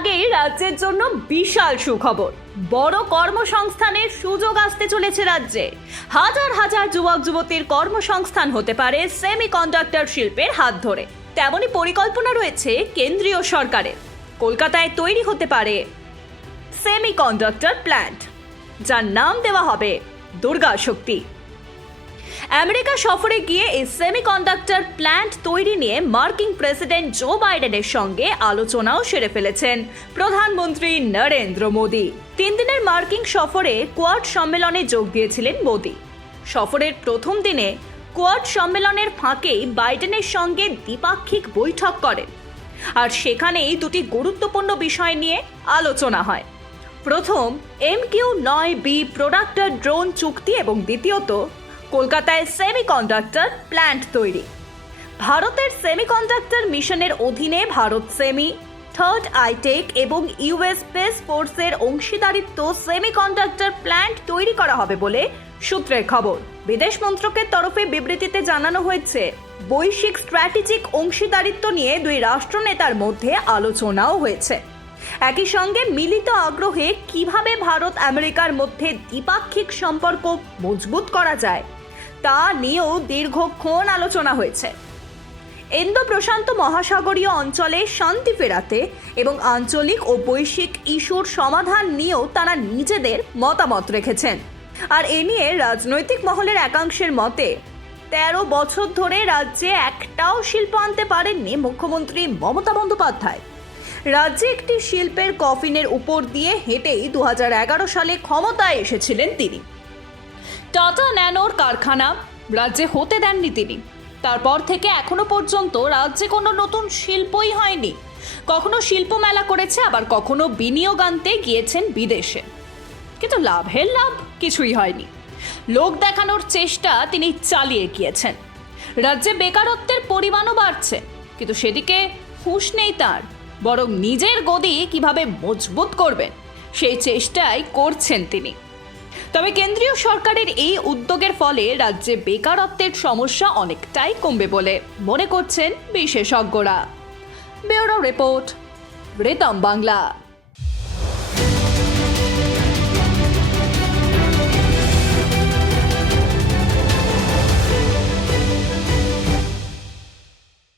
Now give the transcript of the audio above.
আগেই রাজ্যের জন্য বিশাল সুখবর। বড় কর্মসংস্থানের সুযোগ আসতে চলেছে রাজ্যে। হাজার হাজার যুবক যুবতীর কর্মসংস্থান হতে পারে সেমিকন্ডাক্টর শিল্পের হাত ধরে। তেমনই পরিকল্পনা রয়েছে কেন্দ্রীয় সরকারের। কলকাতায় তৈরি হতে পারে সেমিকন্ডাক্টর প্ল্যান্ট, যার নাম দেওয়া হবে দুর্গা শক্তি। আমেরিকা সফরে গিয়ে এই সেমিকন্ডাক্টর প্ল্যান্ট তৈরি নিয়ে মার্কিন প্রেসিডেন্ট জো বাইডেনের সঙ্গে আলোচনাও সেরে ফেলেছেন প্রধানমন্ত্রী নরেন্দ্র মোদী। তিন দিনের মার্কিন সফরে কোয়াড সম্মেলনে যোগ দিয়েছিলেন মোদী। সফরের প্রথম দিনে কোয়াড সম্মেলনের ফাঁকেই বাইডেনের সঙ্গে দ্বিপাক্ষিক বৈঠক করেন। আর সেখানেই দুটি গুরুত্বপূর্ণ বিষয় নিয়ে আলোচনা হয়। প্রথম এম কিউ নয় বি প্রোডাক্টর ড্রোন চুক্তি এবং দ্বিতীয়ত কলকাতায় সেমিকন্ডাক্টর প্ল্যান্ট তৈরি। ভারতের সেমিকন্ডাক্টর মিশনের অধীনে ভারত সেমি থার্ড আইটেক এবং ইউএস স্পেস ফোর্সের অংশীদারিত্ব সেমিকন্ডাক্টর প্ল্যান্ট তৈরি করা হবে বলে সূত্রের খবর। বিদেশ মন্ত্রকের তরফে বিবৃতিতে জানানো হয়েছে, বৈশ্বিক স্ট্র্যাটেজিক অংশীদারিত্ব নিয়ে দুই রাষ্ট্রনেতার মধ্যে আলোচনাও হয়েছে। একই সঙ্গে মিলিত আগ্রহে কীভাবে ভারত আমেরিকার মধ্যে দ্বিপাক্ষিক সম্পর্ক মজবুত করা যায় তা নিয়েও দীর্ঘক্ষণ আলোচনা হয়েছে। ইন্দো প্রশান্ত মহাসাগরীয় অঞ্চলে শান্তি ফেরাতে এবং আঞ্চলিক ও বৈশ্বিক ইস্যুর সমাধান নিয়েও তারা নিজেদের মতামত রেখেছেন। আর এ নিয়ে রাজনৈতিক মহলের একাংশের মতে, তেরো বছর ধরে রাজ্যে একটাও শিল্প আনতে পারেননি মুখ্যমন্ত্রী মমতা বন্দ্যোপাধ্যায়। রাজ্যে একটি শিল্পের কফিনের উপর দিয়ে হেঁটেই দু হাজার এগারো সালে ক্ষমতায় এসেছিলেন তিনি। টাটা ন্যানোর কারখানা রাজ্যে হতে দেননি তিনি। তারপর থেকে এখনও পর্যন্ত রাজ্যে কোনো নতুন শিল্পই হয়নি। কখনো শিল্প মেলা করেছে, আবার কখনো বিনিয়োগ আনতে গিয়েছেন বিদেশে। কিন্তু লাভের লাভ কিছুই হয়নি। লোক দেখানোর চেষ্টা তিনি চালিয়ে গিয়েছেন। রাজ্যে বেকারত্বের পরিমাণও বাড়ছে, কিন্তু সেদিকে হুঁশ নেই তার। বরং নিজের গদি কীভাবে মজবুত করবেন, সেই চেষ্টাই করছেন তিনি। তবে কেন্দ্রীয় সরকারের এই উদ্যোগের ফলে রাজ্যে বেকারত্বের সমস্যা অনেকটাই কমবে বলে মনে করছেন বিশেষজ্ঞরা। ব্যুরো রিপোর্ট, রেতম বাংলা।